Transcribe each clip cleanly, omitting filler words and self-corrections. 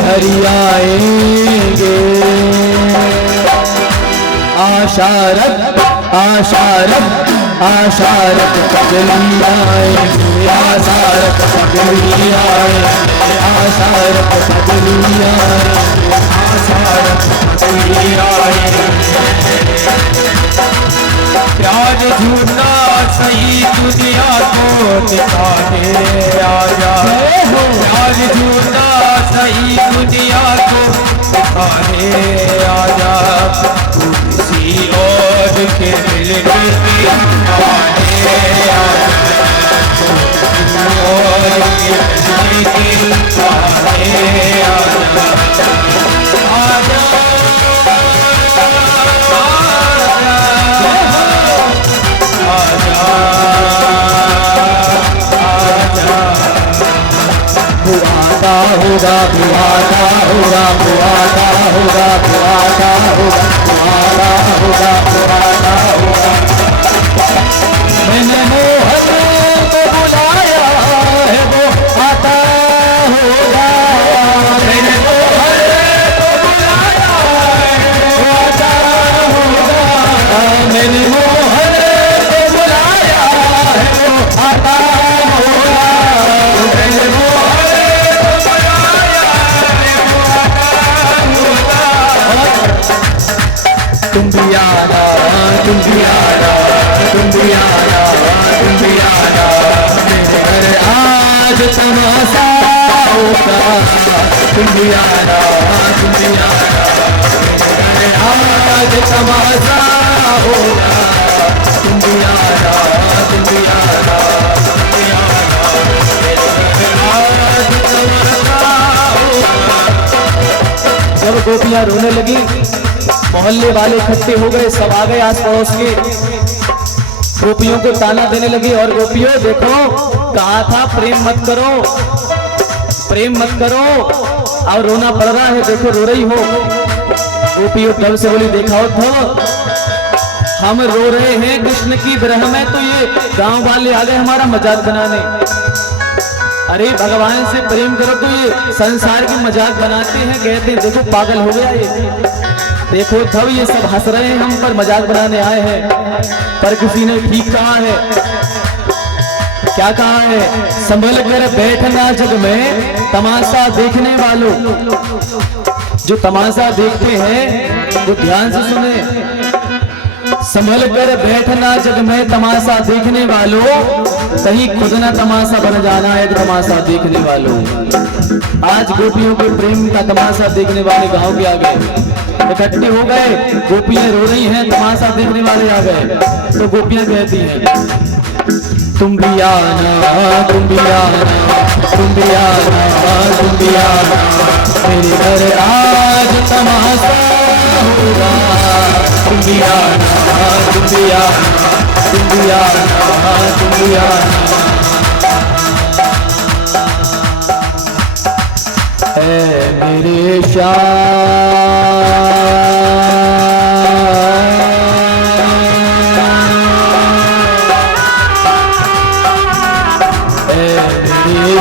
हरि आएंगे। आशारत आशारत आशारत पगली आएंगे। आशारत पगली आएंगे। आशारत पगली आएंगे। आशारत पगली आएंगे। प्यार झूठा सही दुनिया को दिखाने आया। प्यार झूठा सही दुनिया को दिखाने आया। तू किसी और के मिलने की आने आया। और के मिलने की आने आया। बुआता होगा बुआता होगा बुआता होगा बुआता होगा बुआता होगा बुआता होगा। मैंने मोहन को बुलाया है वो आता होगा। मैंने मोहन को बुलाया है वो आता होगा। मैंने मोहन को बुलाया है वो आता होगा। मैंने तुम भी आना तुम भी आना तुम भी आना तुम भी आना। मेरे घर आज तमाशा होगा। तुम भी आना तुम भी आना। मेरे घर आज तमाशा होगा। तुम भी आना तुम भी आना तुम भी आना। मेरे घर आज तमाशा होगा। जब गोपियां रोने लगी, मोहल्ले वाले इकट्ठे हो गए, सब आ गए आस पड़ोस के। गोपियों को ताना देने लगी, और गोपियों देखो कहा था प्रेम मत करो, प्रेम मत करो, और रोना पड़ रहा है, देखो रो रही हो। गोपियों डर से बोली देखाओ तो हम रो रहे हैं कृष्ण की विरह में, तो ये गांव वाले आ गए हमारा मजाक बनाने। अरे भगवान से प्रेम करो तो ये संसार की मजाक बनाते हैं, कहते हैं देखो पागल हो गया ये, देखो तब ये सब हंस रहे हैं हम पर, मजाक बनाने आए हैं। पर किसी ने ठीक कहा है, क्या कहा है? संभल कर बैठना जग में तमाशा देखने वालों। जो तमाशा देखते हैं वो ध्यान से सुने। संभल कर बैठना जग में तमाशा देखने वालों, कहीं खुद ना तमाशा बन जाना है तमाशा देखने वालों। आज गोपियों के प्रेम का तमाशा देखने वाले गांव के आ गए, इकट्ठे हो गए, गोपियां रो रही हैं, तमाशा देखने वाले आ गए। तो गोपियां कहती हैं तुम भी आना तुम भी आना तुम भी आना तुम भी आना। मेरे घर आज तमाशा होगा। तुम भी आना तुम भी आना तुम भी आना तुम भी आना। ऐ मेरे श्याम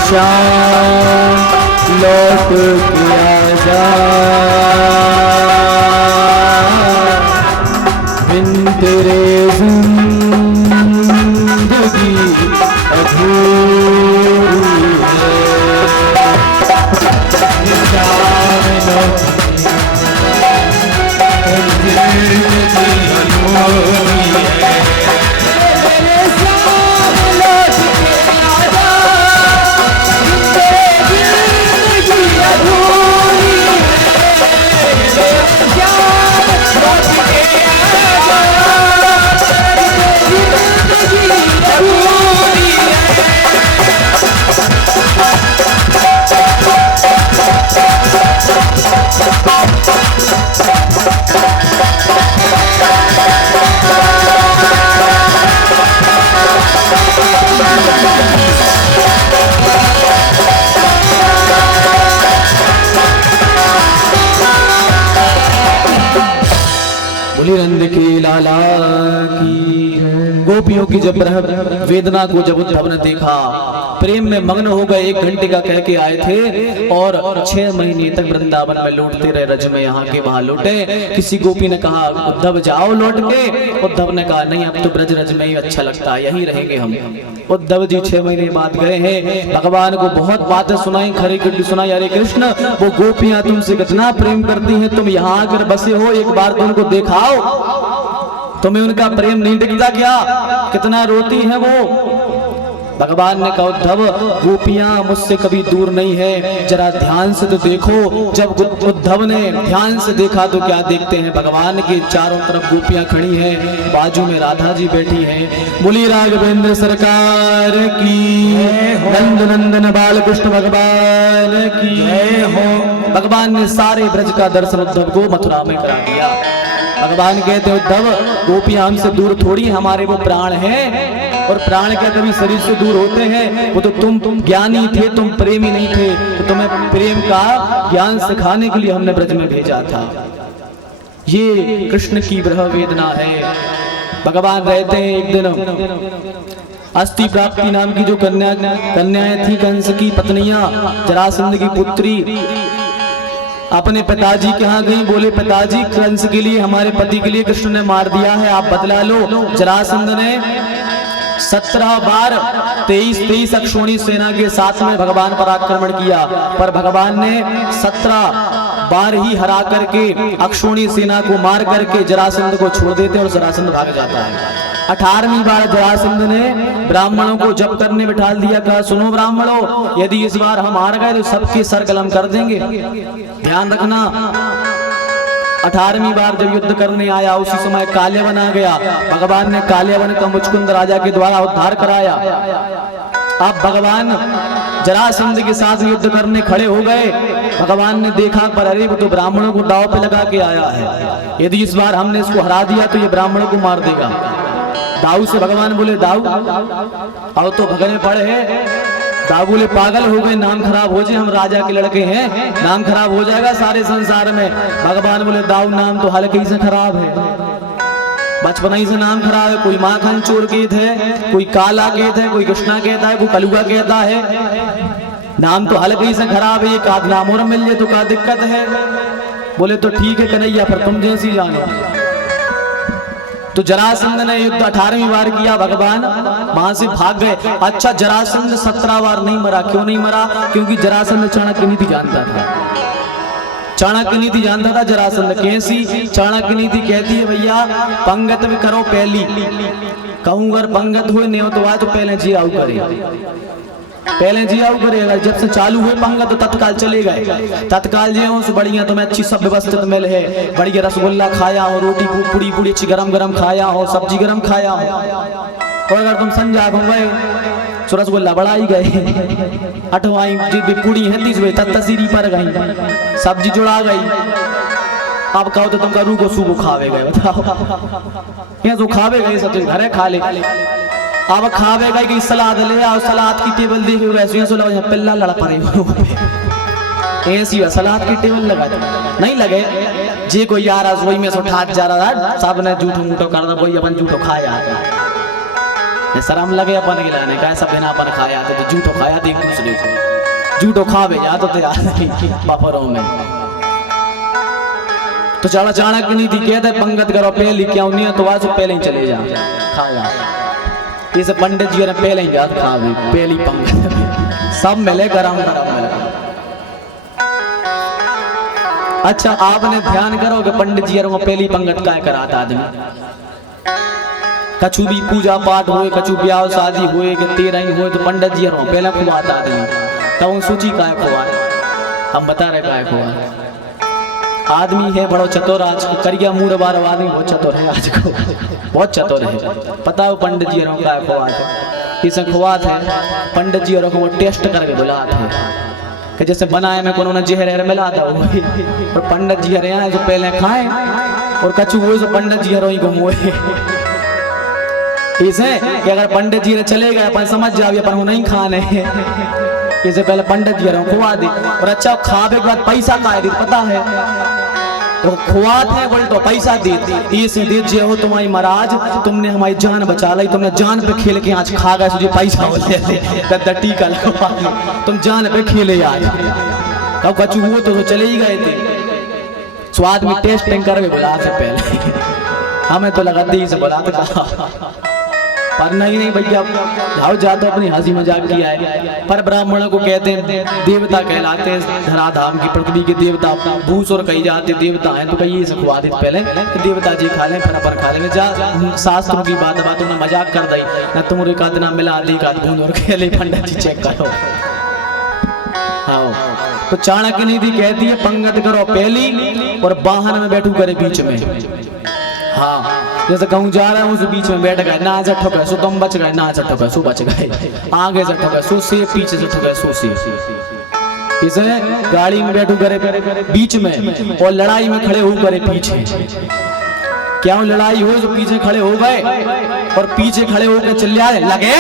श्याम लौट के आजा, बिन तेरे जिंदगी अधूरी है। बोली नंद के लाला की। गोपियों की जब वेदना को जब उद्धव ने देखा, प्रेम में मग्न हो गए। 1 घंटे का कह के आए थे और 6 महीने तक वृंदावन में लौटते रहे, रज में यहाँ के वहां लौटे। किसी गोपी ने कहा उद्धव जाओ लौट के, उद्धव ने कहा नहीं, अब तो ब्रज रज में ही अच्छा लगता है, यहीं रहेंगे हम। उद्धव जी 6 महीने बाद गए हैं, भगवान को बहुत बातें सुनाई, खरी खरी सुनाई। अरे कृष्ण, वो गोपियां तुमसे कितना प्रेम करती हैं, तुम यहाँ आकर बसे हो, एक बार तुमको दिखाओ, तुम्हें उनका प्रेम नहीं दिखता क्या? कितना रोती हैं वो। भगवान ने कहा उद्धव, गोपियां मुझसे कभी दूर नहीं है, जरा ध्यान से तो देखो। जब उद्धव ने ध्यान से देखा तो क्या देखते हैं, भगवान के चारों तरफ गोपियां खड़ी हैं, बाजू में राधा जी बैठी हैं। बोली राघवेंद्र सरकार की, नंद नंदन बाल कृष्ण भगवान की जय हो। भगवान ने सारे ब्रज का दर्शन उद्धव को मथुरा में करा दिया। भगवान कहते उद्धव, गोपियां हमसे दूर थोड़ी, हमारे वो प्राण हैं, और प्राण क्या कभी शरीर से दूर होते हैं? वो तो तुम ज्ञानी थे, तुम प्रेमी नहीं थे, तो तुम्हें प्रेम का ज्ञान सिखाने के लिए हमने ब्रज में भेजा था। ये कृष्ण की ब्रह वेदना है। भगवान रहते हैं, एक दिन अस्थि प्राप्ति नाम की जो कन्याएं थी, कंस की पत्नियां, जरासंध की पुत्री, अपने पिताजी के यहाँ गई। बोले पिताजी, कंस के लिए, हमारे पति के लिए कृष्ण ने मार दिया है, आप बदला लो। जरासंध ने 17 बार 23 अक्षोणी सेना के साथ में भगवान पर आक्रमण किया, पर भगवान ने 17 बार ही हरा करके अक्षोणी सेना को मार करके जरासंध को छोड़ देते और जरासंध भाग जाता है। 18वीं बार जरासंध ने ब्राह्मणों को जप करने बिठा दिया। कहा सुनो ब्राह्मणों, यदि इस बार हम हार गए तो सबके सर कलम कर देंगे, ध्यान रखना। 18वीं बार जब युद्ध करने आया, उसी समय काल्यावन आ गया। भगवान ने काल्यावन का मुचकुंद राजा के द्वारा उद्धार कराया। अब भगवान जरासंध के साथ युद्ध करने खड़े हो गए। भगवान ने देखा, पर अरे वो तो ब्राह्मणों को दांव पे लगा के आया है, यदि इस बार हमने इसको हरा दिया तो ये ब्राह्मणों को मार देगा। दाऊ से भगवान बोले दाऊ आओ तो भगने पड़े हैं। दाऊ बोले पागल हो गए, नाम खराब हो जाए, हम राजा के लड़के हैं, नाम खराब हो जाएगा सारे संसार में। भगवान बोले दाऊ नाम तो हल्के ही से खराब है, बचपन ही से नाम खराब है। कोई माखन चोर कहत है, कोई काला कहत है, कोई कृष्णा कहता है, कोई कलुआ कहता है, नाम तो हल्के ही से खराब है। एक आध नाम और मिल जाए तो क्या दिक्कत है? बोले तो ठीक है कन्हैया, पर तुम जैसी जानो। तो जरासंध ने युद्ध 18वीं बार किया, भगवान वहां से भाग गए। अच्छा, जरासंध 17 बार नहीं मरा, क्यों नहीं मरा? क्योंकि जरासंध चाणक्य नीति जानता था। चाणक्य नीति जानता था जरासंध। कैसी चाणक्य नीति? कहती है भैया पंगत में करो पहली, कहूँ अगर पंगत हुए नहीं हो तो आए तो पहले जी आऊ करे, पहले जी आऊ करेगा। जब से चालू हुए पंगत तो तत्काल चले गए। तत्काल जे हो बढ़िया, तो मैं अच्छी सब व्यवस्थित मिल है, बढ़िया रसगुल्ला खाया हो, रोटी पूड़ी पूड़ी अच्छी गरम गरम खाया हो, सब्जी गरम खाया हो। और अगर तुम संजा घूम गए तो रसगुल्ला बढ़ा ही गए, अठवाई जी पूड़ी है 30 बजे तक तसीरी पर गई, सब्जी जुड़ा गई। अब कहो तो तुमका रूखो सूखो खावे गए, बताओ यहाँ तो खावे गए, सब घरे खा ले। अब खावे गए कि सलाद ले आओ, सलाद की टेबल देखी वैसे पिल्ला लड़ा पड़े ऐसी सलाद की टेबल लगा नहीं लगे जी। कोई यार रसोई में से ठाट जा रहा था, सब ने जूठो मूठो कर रहा, वही अपन जूठो खाया, शर्म लगे अपन खिलाने का, सब बिना अपन खाया तो जूठो खाया तो एक दूसरे को जूठो खावे जा तो बापरों में। तो चाड़ा चाणक्य नीति कहते पंगत करो पहली, क्या नहीं तो आज पहले ही चले जा खाया। इस पंडित जी ने पहले ही जात खा भी, पहली पंगत सब मिले गरम गरम मिले। अच्छा, आपने ध्यान करो कि पंडित जी को पहली पंगत काय कराता आदमी। कछु भी पूजा पाठ हुए, कछु ब्याह शादी हुए कि 13 हुए तो पंडित जी पहले खुआता आदमी। तो सूची काय खुआ, हम बता रहे काय खुआ। आदमी है बड़ो चतुर, आज को करिया मूड बार आदमी बहुत चतुर है, आज को बहुत चतुर है। पता है पंडित जी का खुआ थे, इसे खुआ थे पंडित जी को वो टेस्ट करके बुला थे कि जैसे बनाए में कोनो ने जहर मिला था और पंडित जी हरे आए जो पहले खाए और कछु वो जो पंडित जी हरोई को मुए इसे कि अगर पंडित जी ने चले गए अपन समझ जाओ अपन नहीं खाने, इसे पहले पंडित जी खुआ दे। और अच्छा खावे के बाद पैसा का पता है तो खुआत है बोल तो पैसा देते ये से दे जे हो तुम्हारी महाराज, तुमने हमारी जान बचा ली, तुमने जान पे खेल के आज खा गए, तुझे पैसा बोलते थे टीका लगवा, तुम जान पे खेले आज। कब कचू वो तो चले ही गए थे, स्वाद में टेस्टिंग कर बोला से पहले, हमें तो लगा दी से बोला था, पर नहीं भैया जाओ जा तो अपनी हंसी मजाक किया है। पर ब्राह्मणों को कहते हैं देवता कहलाते हैं, धराधाम की पृथ्वी के देवता, भूसुर कही जाते देवता हैं, तो कहिए खुआ दे पहले देवता जी खा लें, फिर अपन खा लेंगे। जा शास्त्रों की बात तुमने मजाक कर दी ना, तुमरे का दिन मिला दी का बूंद और खेले, पंडित जी चेक करो। हाँ तो चाणक्य नीति कहती है पंगत करो पहली और वाहन में बैठू करे बीच में। हाँ जैसे कहूँ जा रहा है उस बीच में बैठ गए, ना से ठोके सो तुम बच गए, ना से ठोके सो बच गए, आगे से ठोके सो से, पीछे से ठोके सो से। इसे गाड़ी में बैठू करे बीच में और लड़ाई में खड़े हो करे पीछे। क्या लड़ाई हो तो पीछे खड़े हो गए और पीछे खड़े होकर चल जाए, लगे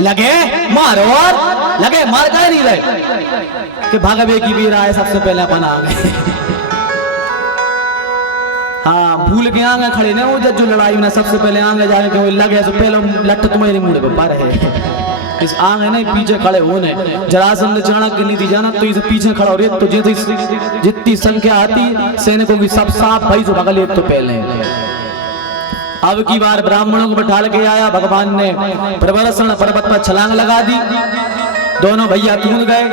लगे मारो और लगे, मार गए नहीं रहे कि भागवे की भी राय सबसे पहले अपन आ गए। हाँ भूल के आगे खड़े ना वो जो लड़ाई में सबसे पहले आगे जाके वो लगे तो पहले लट तुम्हारे मुंह पे पर है, इस आगे नहीं पीछे खड़े होने। जरासंध चाणक्य नीति जाना तो इसे पीछे खड़ा हो रही तो जितनी संख्या आती सैनिकों की सब साफ भाई जो भगल तो पहले। अब की बार ब्राह्मणों को बैठा के आया, भगवान ने प्रवरसण पर्वत पर छलांग लगा दी, दोनों भैया कूद गए।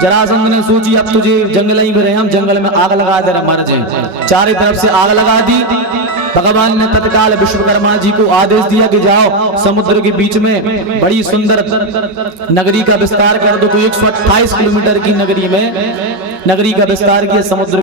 जरासंध ने सोची अब तुझे जंगल ही में रहे, हम जंगल में आग लगा दे मर जाए, चारों तरफ से आग लगा दी। भगवान ने तत्काल विश्वकर्मा जी को आदेश दिया कि जाओ समुद्र के बीच में बड़ी सुंदर नगरी का विस्तार कर दो। तो 128 किलोमीटर की नगरी में नगरी का विस्तार किया समुद्र